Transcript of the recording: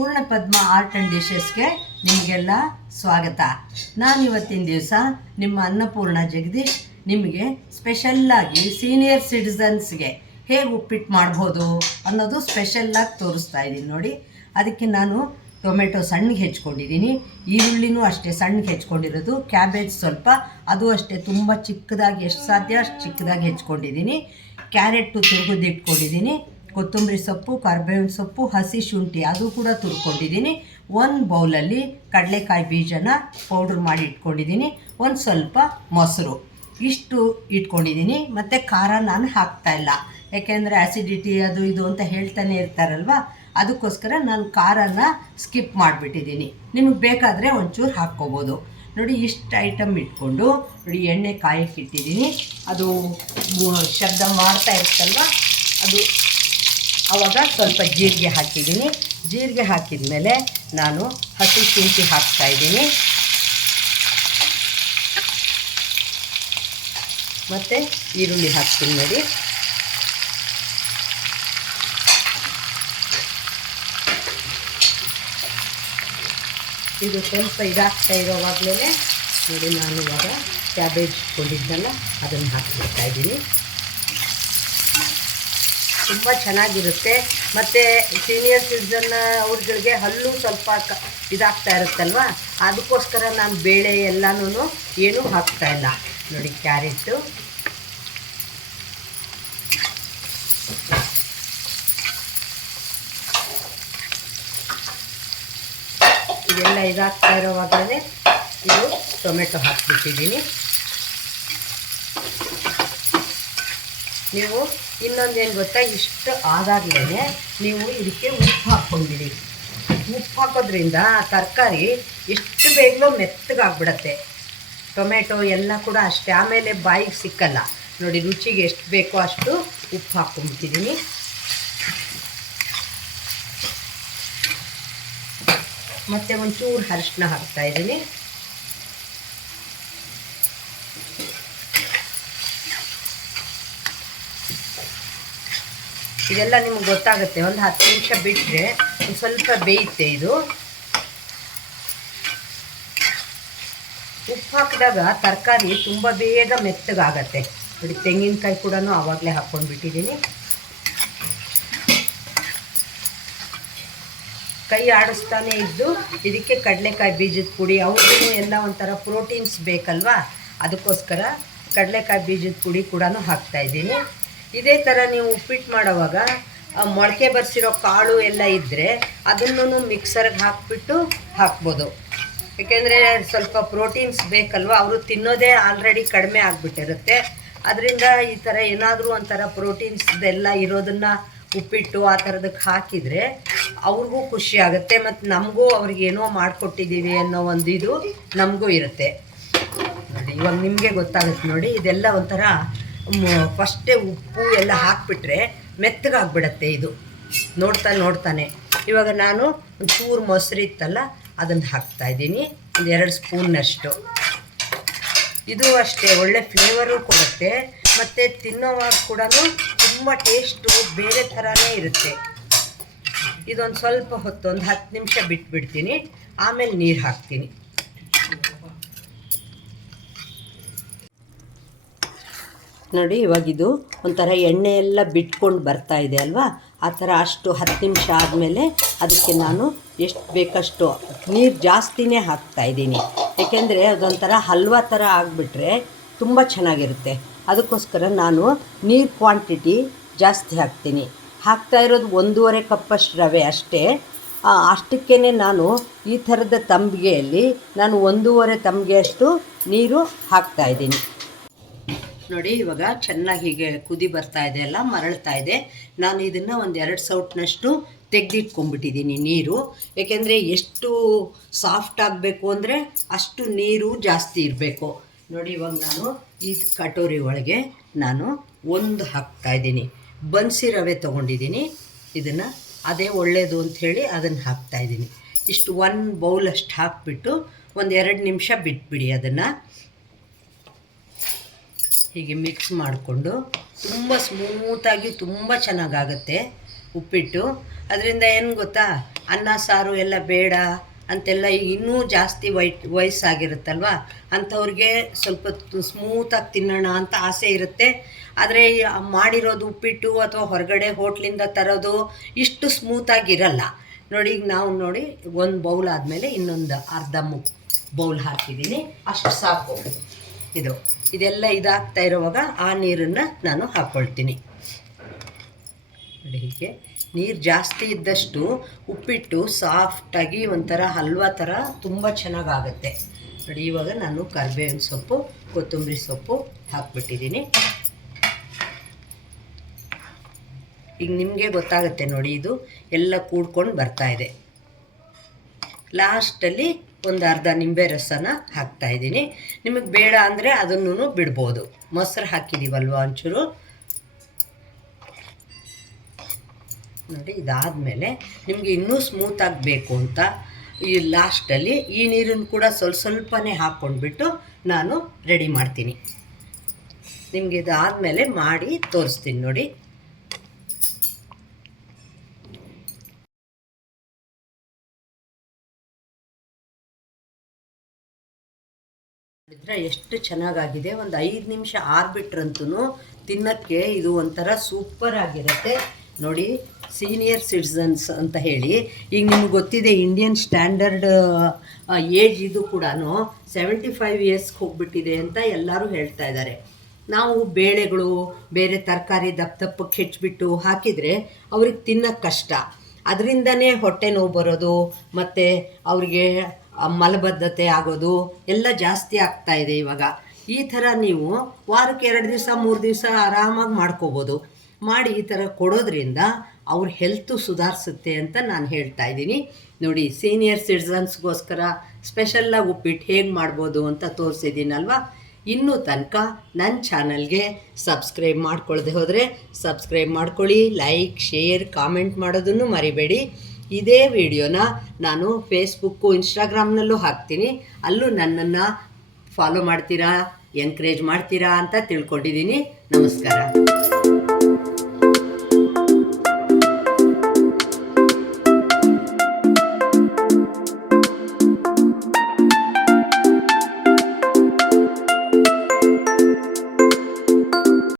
ಪೂರ್ಣಪದ್ಮ art and ಡಿಶಸ್ಗೆ ನಿಮಗೆಲ್ಲ ಸ್ವಾಗತ. ನಾನು ಇವತ್ತಿನ ದಿವಸ ನಿಮ್ಮ ಅನ್ನಪೂರ್ಣ ಜಗದೀಶ್ ನಿಮಗೆ ಸ್ಪೆಷಲ್ಲಾಗಿ ಸೀನಿಯರ್ ಸಿಟಿಸನ್ಸ್ಗೆ ಹೇಗೆ ಉಪ್ಪಿಟ್ಟು ಮಾಡ್ಬೋದು ಅನ್ನೋದು ಸ್ಪೆಷಲ್ಲಾಗಿ ತೋರಿಸ್ತಾ ಇದ್ದೀನಿ ನೋಡಿ. ಅದಕ್ಕೆ ನಾನು ಟೊಮೆಟೊ ಸಣ್ಣಗೆ ಹೆಚ್ಕೊಂಡಿದ್ದೀನಿ. ಈರುಳ್ಳಿನೂ ಅಷ್ಟೇ ಸಣ್ಣಗೆ ಹೆಚ್ಕೊಂಡಿರೋದು. ಕ್ಯಾಬೇಜ್ ಸ್ವಲ್ಪ, ಅದು ಅಷ್ಟೇ ತುಂಬ ಚಿಕ್ಕದಾಗಿ, ಎಷ್ಟು ಸಾಧ್ಯ ಅಷ್ಟು ಚಿಕ್ಕದಾಗಿ ಹೆಚ್ಕೊಂಡಿದ್ದೀನಿ. ಕ್ಯಾರೆಟು ತುರಿದು ಇಟ್ಕೊಂಡಿದ್ದೀನಿ. ಕೊತ್ತಂಬರಿ ಸೊಪ್ಪು, ಕರ್ಬೇವಿನ ಸೊಪ್ಪು, ಹಸಿ ಶುಂಠಿ ಅದು ಕೂಡ ತುರ್ಕೊಂಡಿದ್ದೀನಿ. ಒಂದು ಬೌಲಲ್ಲಿ ಕಡಲೆಕಾಯಿ ಬೀಜನ ಪೌಡ್ರ್ ಮಾಡಿ ಇಟ್ಕೊಂಡಿದ್ದೀನಿ. ಒಂದು ಸ್ವಲ್ಪ ಮೊಸರು ಇಷ್ಟು ಇಟ್ಕೊಂಡಿದ್ದೀನಿ. ಮತ್ತು ಖಾರ ನಾನು ಹಾಕ್ತಾ ಇಲ್ಲ. ಯಾಕೆಂದರೆ ಆ್ಯಸಿಡಿಟಿ ಅದು ಇದು ಅಂತ ಹೇಳ್ತಾನೆ ಇರ್ತಾರಲ್ವ? ಅದಕ್ಕೋಸ್ಕರ ನಾನು ಖಾರನ ಸ್ಕಿಪ್ ಮಾಡಿಬಿಟ್ಟಿದ್ದೀನಿ. ನಿಮಗೆ ಬೇಕಾದರೆ ಒಂಚೂರು ಹಾಕ್ಕೋಬೋದು. ನೋಡಿ, ಇಷ್ಟು ಐಟಮ್ ಇಟ್ಕೊಂಡು ನೋಡಿ, ಎಣ್ಣೆ ಕಾಯಕ್ಕೆ ಇಟ್ಟಿದ್ದೀನಿ. ಅದು ಶಬ್ದ ಮಾಡ್ತಾ ಇರ್ತಲ್ವ ಅದು ಆವಾಗ ಸ್ವಲ್ಪ ಜೀರಿಗೆ ಹಾಕಿದ್ದೀನಿ. ಜೀರಿಗೆ ಹಾಕಿದ ಮೇಲೆ ನಾನು ಹಸಿ ಶುಂಠಿ ಹಾಕ್ತಾ ಇದ್ದೀನಿ. ಮತ್ತು ಈರುಳ್ಳಿ ಹಾಕ್ತೀನಿ ನೋಡಿ. ಇದು ಸ್ವಲ್ಪ ಇದಾಗ್ತಾ ಇರೋವಾಗಲೇ ನೋಡಿ ನಾನು ಇವಾಗ ಕ್ಯಾಬೇಜ್ ಕೊಂಡಿದ್ದಲ್ಲ ಅದನ್ನು ಹಾಕಿಬಿಡ್ತಾ ಇದ್ದೀನಿ. ತುಂಬ ಚೆನ್ನಾಗಿರುತ್ತೆ. ಮತ್ತು ಸೀನಿಯರ್ ಸಿಟಿಸನ್ ಅವ್ರಗಳಿಗೆ ಹಲ್ಲು ಸ್ವಲ್ಪ ಕ ಇದಾಗ್ತಾ ಇರುತ್ತಲ್ವಾ? ಅದಕ್ಕೋಸ್ಕರ ನಾನು ಬೇಳೆ ಎಲ್ಲನೂ ಏನೂ ಹಾಕ್ತಾ ಇಲ್ಲ. ನೋಡಿ ಕ್ಯಾರೆಟು. ಇದೆಲ್ಲ ಇದಾಗ್ತಾ ಇರೋವಾಗಲೇ ಇದು ಟೊಮೆಟೊ ಹಾಕ್ಬಿಟ್ಟಿದ್ದೀನಿ. ನೀವು ಇನ್ನೊಂದೇನು ಗೊತ್ತಾ? ಇಷ್ಟು ಆದಾಗಲೇ ನೀವು ಇದಕ್ಕೆ ಉಪ್ಪು ಹಾಕ್ಕೊಂಬಿಡಿ ಉಪ್ಪು ಹಾಕೋದ್ರಿಂದ ತರಕಾರಿ ಎಷ್ಟು ಬೇಗಲೂ ಮೆತ್ತಗಾಗ್ಬಿಡತ್ತೆ. ಟೊಮೆಟೊ ಎಲ್ಲ ಕೂಡ ಅಷ್ಟೇ. ಆಮೇಲೆ ಬಾಯಿಗೆ ಸಿಕ್ಕಲ್ಲ. ನೋಡಿ, ರುಚಿಗೆ ಎಷ್ಟು ಬೇಕೋ ಅಷ್ಟು ಉಪ್ಪು ಹಾಕ್ಕೊಂಬಿಟ್ಟಿದ್ದೀನಿ ಮತ್ತು ಒಂಚೂರು ಅರಿಶಿನ ಹಾಕ್ತಾ ಇದೆಲ್ಲ ನಿಮ್ಗೆ ಗೊತ್ತಾಗುತ್ತೆ. ಒಂದು ಹತ್ತು ನಿಮಿಷ ಬಿಟ್ಟರೆ ಸ್ವಲ್ಪ ಬೇಯುತ್ತೆ ಇದು. ಉಪ್ಪು ಹಾಕಿದಾಗ ತರಕಾರಿ ತುಂಬ ಬೇಗ ಮೆತ್ತಗಾಗತ್ತೆ. ನೋಡಿ ತೆಂಗಿನಕಾಯಿ ಕೂಡ ಆವಾಗಲೇ ಹಾಕ್ಕೊಂಡು ಬಿಟ್ಟಿದ್ದೀನಿ. ಕೈ ಆಡಿಸ್ತಾನೆ ಇದ್ದು ಇದಕ್ಕೆ ಕಡಲೆಕಾಯಿ ಬೀಜದ ಪುಡಿ, ಅವ್ರಿಗೂ ಎಲ್ಲ ಒಂಥರ ಪ್ರೋಟೀನ್ಸ್ ಬೇಕಲ್ವಾ? ಅದಕ್ಕೋಸ್ಕರ ಕಡಲೆಕಾಯಿ ಬೀಜದ ಪುಡಿ ಕೂಡ ಹಾಕ್ತಾ ಇದ್ದೀನಿ. ಇದೇ ಥರ ನೀವು ಉಪ್ಪಿಟ್ಟು ಮಾಡೋವಾಗ ಮೊಳಕೆ ಬರ್ಸಿರೋ ಕಾಳು ಎಲ್ಲ ಇದ್ದರೆ ಅದನ್ನು ಮಿಕ್ಸರ್ಗೆ ಹಾಕ್ಬಿಟ್ಟು ಹಾಕ್ಬೋದು. ಏಕೆಂದರೆ ಸ್ವಲ್ಪ ಪ್ರೋಟೀನ್ಸ್ ಬೇಕಲ್ವ, ಅವರು ತಿನ್ನೋದೇ ಆಲ್ರೆಡಿ ಕಡಿಮೆ ಆಗಿಬಿಟ್ಟಿರುತ್ತೆ. ಅದರಿಂದ ಈ ಥರ ಏನಾದರೂ ಒಂಥರ ಪ್ರೋಟೀನ್ಸ್ದೆಲ್ಲ ಇರೋದನ್ನು ಉಪ್ಪಿಟ್ಟು ಆ ಥರದಕ್ಕೆ ಹಾಕಿದರೆ ಅವ್ರಿಗೂ ಖುಷಿ ಆಗುತ್ತೆ ಮತ್ತು ನಮಗೂ ಅವ್ರಿಗೆ ಏನೋ ಮಾಡಿಕೊಟ್ಟಿದ್ದೀವಿ ಅನ್ನೋ ಒಂದು ಇದು ನಮಗೂ ಇರುತ್ತೆ. ಇವಾಗ ನಿಮಗೆ ಗೊತ್ತಾಗುತ್ತೆ ನೋಡಿ, ಇದೆಲ್ಲ ಒಂಥರ ಫಸ್ಟೇ ಉಪ್ಪು ಎಲ್ಲ ಹಾಕ್ಬಿಟ್ರೆ ಮೆತ್ತಗಾಗ್ಬಿಡತ್ತೆ ಇದು. ನೋಡ್ತಾ ನೋಡ್ತಾನೆ. ಇವಾಗ ನಾನು ಚೂರು ಮೊಸರು ಇತ್ತಲ್ಲ, ಅದನ್ನು ಹಾಕ್ತಾ ಇದ್ದೀನಿ. ಒಂದು ಎರಡು ಸ್ಪೂನ್ನಷ್ಟು ಇದು ಅಷ್ಟೇ, ಒಳ್ಳೆ ಫ್ಲೇವರು ಕೊಡುತ್ತೆ. ಮತ್ತು ತಿನ್ನೋವಾಗ ಕೂಡ ತುಂಬ ಟೇಸ್ಟು ಬೇರೆ ಥರನೇ ಇರುತ್ತೆ. ಇದೊಂದು ಸ್ವಲ್ಪ ಹೊತ್ತು, ಒಂದು ಹತ್ತು ನಿಮಿಷ ಬಿಟ್ಬಿಡ್ತೀನಿ. ಆಮೇಲೆ ನೀರು ಹಾಕ್ತೀನಿ. ನೋಡಿ ಇವಾಗ ಇದು ಒಂಥರ ಎಣ್ಣೆ ಎಲ್ಲ ಬಿಟ್ಕೊಂಡು ಬರ್ತಾ ಇದೆ ಅಲ್ವಾ? ಆ ಥರ ಅಷ್ಟು ಹತ್ತು ನಿಮಿಷ ಆದಮೇಲೆ ಅದಕ್ಕೆ ನಾನು ಎಷ್ಟು ಬೇಕಷ್ಟು ನೀರು ಜಾಸ್ತಿನೇ ಹಾಕ್ತಾ ಇದ್ದೀನಿ. ಏಕೆಂದರೆ ಅದೊಂಥರ ಹಲ್ವಾ ಥರ ಆಗಿಬಿಟ್ರೆ ತುಂಬ ಚೆನ್ನಾಗಿರುತ್ತೆ. ಅದಕ್ಕೋಸ್ಕರ ನಾನು ನೀರು ಕ್ವಾಂಟಿಟಿ ಜಾಸ್ತಿ ಹಾಕ್ತೀನಿ. ಹಾಕ್ತಾ ಇರೋದು ಒಂದೂವರೆ ಕಪ್ಪಷ್ಟು ರವೆ ಅಷ್ಟೇ. ಅಷ್ಟಕ್ಕೇ ನಾನು ಈ ಥರದ ತಂಬಿಗೆಯಲ್ಲಿ ನಾನು ಒಂದೂವರೆ ತಂಬಿಗೆಯಷ್ಟು ನೀರು ಹಾಕ್ತಾ ಇದ್ದೀನಿ. ನೋಡಿ, ಇವಾಗ ಚೆನ್ನಾಗಿ ಹೀಗೆ ಕುದಿ ಬರ್ತಾ ಇದೆ ಅಲ್ಲ, ಮರಳ್ತಾ ಇದೆ. ನಾನು ಇದನ್ನು ಒಂದು ಎರಡು ಸೌಟ್ನಷ್ಟು ತೆಗೆದಿಟ್ಕೊಂಡ್ಬಿಟ್ಟಿದ್ದೀನಿ ನೀರು. ಏಕೆಂದರೆ ಎಷ್ಟು ಸಾಫ್ಟ್ ಆಗಬೇಕು ಅಂದರೆ ಅಷ್ಟು ನೀರು ಜಾಸ್ತಿ ಇರಬೇಕು. ನೋಡಿ, ಇವಾಗ ನಾನು ಈ ಕಟೋರಿ ಒಳಗೆ ನಾನು ಒಂದು ಹಾಕ್ತಾ ಇದ್ದೀನಿ. ಬನ್ಸಿ ರವೆ ತೊಗೊಂಡಿದ್ದೀನಿ. ಇದನ್ನು ಅದೇ ಒಳ್ಳೆಯದು ಅಂಥೇಳಿ ಅದನ್ನು ಹಾಕ್ತಾ ಇದ್ದೀನಿ. ಇಷ್ಟು ಒನ್ ಅಷ್ಟು ಹಾಕ್ಬಿಟ್ಟು ಒಂದು ಎರಡು ನಿಮಿಷ ಬಿಟ್ಬಿಡಿ ಅದನ್ನು. ಹೀಗೆ ಮಿಕ್ಸ್ ಮಾಡಿಕೊಂಡು ತುಂಬ ಸ್ಮೂತಾಗಿ ತುಂಬ ಚೆನ್ನಾಗಾಗತ್ತೆ ಉಪ್ಪಿಟ್ಟು. ಅದರಿಂದ ಏನು ಗೊತ್ತಾ? ಅನ್ನ, ಸಾರು ಎಲ್ಲ ಬೇಡ ಅಂತೆಲ್ಲ ಈಗ ಇನ್ನೂ ಜಾಸ್ತಿ ವೈಟ್ ವಯಸ್ಸಾಗಿರುತ್ತಲ್ವ? ಅಂಥವ್ರಿಗೆ ಸ್ವಲ್ಪ ಸ್ಮೂತಾಗಿ ತಿನ್ನೋಣ ಅಂತ ಆಸೆ ಇರುತ್ತೆ. ಆದರೆ ಮಾಡಿರೋದು ಉಪ್ಪಿಟ್ಟು ಅಥವಾ ಹೊರಗಡೆ ಹೋಟ್ಲಿಂದ ತರೋದು ಇಷ್ಟು ಸ್ಮೂತಾಗಿರಲ್ಲ ನೋಡಿ, ಈಗ ನಾವು ನೋಡಿ ಒಂದು ಬೌಲ್ ಆದಮೇಲೆ ಇನ್ನೊಂದು ಅರ್ಧ ಮು ಬೌಲ್ ಹಾಕಿದ್ದೀನಿ. ಅಷ್ಟು ಸಾಕು. ಇದು. ಇದೆಲ್ಲ ಇದಾಗ್ತಾ ಇರುವಾಗ ಆ ನೀರನ್ನು ನಾನು ಹಾಕ್ಕೊಳ್ತೀನಿ ಹೀಗೆ. ನೀರು ಜಾಸ್ತಿ ಇದ್ದಷ್ಟು ಉಪ್ಪಿಟ್ಟು ಸಾಫ್ಟಾಗಿ ಒಂಥರ ಹಲ್ವಾ ಥರ ತುಂಬ ಚೆನ್ನಾಗಾಗುತ್ತೆ. ನೋಡಿ, ಇವಾಗ ನಾನು ಕರಿಬೇವಿನ ಸೊಪ್ಪು, ಕೊತ್ತಂಬರಿ ಸೊಪ್ಪು ಹಾಕ್ಬಿಟ್ಟಿದ್ದೀನಿ. ಈಗ ನಿಮಗೆ ಗೊತ್ತಾಗುತ್ತೆ ನೋಡಿ ಇದು ಎಲ್ಲ ಕೂಡ್ಕೊಂಡು ಬರ್ತಾ ಇದೆ. ಲಾಸ್ಟಲ್ಲಿ ಒಂದು ಅರ್ಧ ನಿಂಬೆ ರಸನ ಹಾಕ್ತಾ ಇದ್ದೀನಿ. ನಿಮಗೆ ಬೇಡ ಅಂದರೆ ಅದನ್ನು ಬಿಡ್ಬೋದು. ಮೊಸರು ಹಾಕಿದ್ದೀವಲ್ವ ಒಂಚೂರು? ನೋಡಿ, ಇದಾದಮೇಲೆ ನಿಮಗೆ ಇನ್ನೂ ಸ್ಮೂತಾಗಿ ಬೇಕು ಅಂತ ಈ ಲಾಸ್ಟಲ್ಲಿ ಈ ನೀರನ್ನು ಕೂಡ ಸ್ವಲ್ಪ ಸ್ವಲ್ಪನೇ ಹಾಕ್ಕೊಂಡ್ಬಿಟ್ಟು ನಾನು ರೆಡಿ ಮಾಡ್ತೀನಿ. ನಿಮಗೆ ಇದಾದಮೇಲೆ ಮಾಡಿ ತೋರಿಸ್ತೀನಿ ನೋಡಿ. ಇದ್ರೆ ಎಷ್ಟು ಚೆನ್ನಾಗಾಗಿದೆ. ಒಂದು ಐದು ನಿಮಿಷ ಆರ್ಬಿಟ್ರಂತೂ ತಿನ್ನೋಕ್ಕೆ ಇದು ಒಂಥರ ಸೂಪರ್ ಆಗಿರುತ್ತೆ. ನೋಡಿ, ಸೀನಿಯರ್ ಸಿಟಿಸನ್ಸ್ ಅಂತ ಹೇಳಿ. ಈಗ ನಿಮ್ಗೆ ಗೊತ್ತಿದೆ, ಇಂಡಿಯನ್ ಸ್ಟ್ಯಾಂಡರ್ಡ್ ಏಜ್ ಇದು ಕೂಡ ಸೆವೆಂಟಿ ಫೈವ್ ಇಯರ್ಸ್ಗೆ ಹೋಗ್ಬಿಟ್ಟಿದೆ ಅಂತ ಎಲ್ಲರೂ ಹೇಳ್ತಾ ಇದ್ದಾರೆ. ನಾವು ಬೇಳೆಗಳು, ಬೇರೆ ತರಕಾರಿ ದಪ್ಪ ದಪ್ಪಕ್ಕೆ ಹೆಚ್ಚಿಬಿಟ್ಟು ಹಾಕಿದರೆ ಅವ್ರಿಗೆ ತಿನ್ನೋಕ್ಕೆ ಕಷ್ಟ. ಅದರಿಂದನೇ ಹೊಟ್ಟೆ ನೋವು ಬರೋದು, ಮತ್ತು ಅವ್ರಿಗೆ ಮಲಬದ್ಧತೆ ಆಗೋದು ಎಲ್ಲ ಜಾಸ್ತಿ ಆಗ್ತಾ ಇದೆ ಇವಾಗ. ಈ ಥರ ನೀವು ವಾರಕ್ಕೆ ಎರಡು ದಿವಸ, ಮೂರು ದಿವಸ ಆರಾಮಾಗಿ ಮಾಡ್ಕೋಬೋದು. ಮಾಡಿ ಈ ಥರ ಕೊಡೋದ್ರಿಂದ ಅವ್ರ ಹೆಲ್ತು ಸುಧಾರಿಸುತ್ತೆ ಅಂತ ನಾನು ಹೇಳ್ತಾ ಇದ್ದೀನಿ. ನೋಡಿ ಸೀನಿಯರ್ ಸಿಟಿಸನ್ಸ್ಗೋಸ್ಕರ ಸ್ಪೆಷಲ್ಲಾಗಿ ಉಪ್ಪಿಟ್ಟು ಹೇಗೆ ಮಾಡ್ಬೋದು ಅಂತ ತೋರಿಸಿದ್ದೀನಲ್ವ? ಇನ್ನೂ ತನಕ ನನ್ನ ಚಾನಲ್ಗೆ ಸಬ್ಸ್ಕ್ರೈಬ್ ಮಾಡ್ಕೊಳ್ಳದೆ ಹೋದರೆ ಸಬ್ಸ್ಕ್ರೈಬ್ ಮಾಡ್ಕೊಳ್ಳಿ ಲೈಕ್ ಶೇರ್ ಕಾಮೆಂಟ್ ಮಾಡೋದನ್ನು ಮರಿಬೇಡಿ. ಇದೇ ವಿಡಿಯೋನ ನಾನು ಫೇಸ್ಬುಕ್ಕು ಇನ್ಸ್ಟಾಗ್ರಾಮ್ನಲ್ಲೂ ಹಾಕ್ತೀನಿ. ಅಲ್ಲೂ ನನ್ನನ್ನು ಫಾಲೋ ಮಾಡ್ತೀರಾ ಎನ್ಕರೇಜ್ ಮಾಡ್ತೀರಾ ಅಂತ ತಿಳ್ಕೊಂಡಿದ್ದೀನಿ. ನಮಸ್ಕಾರ.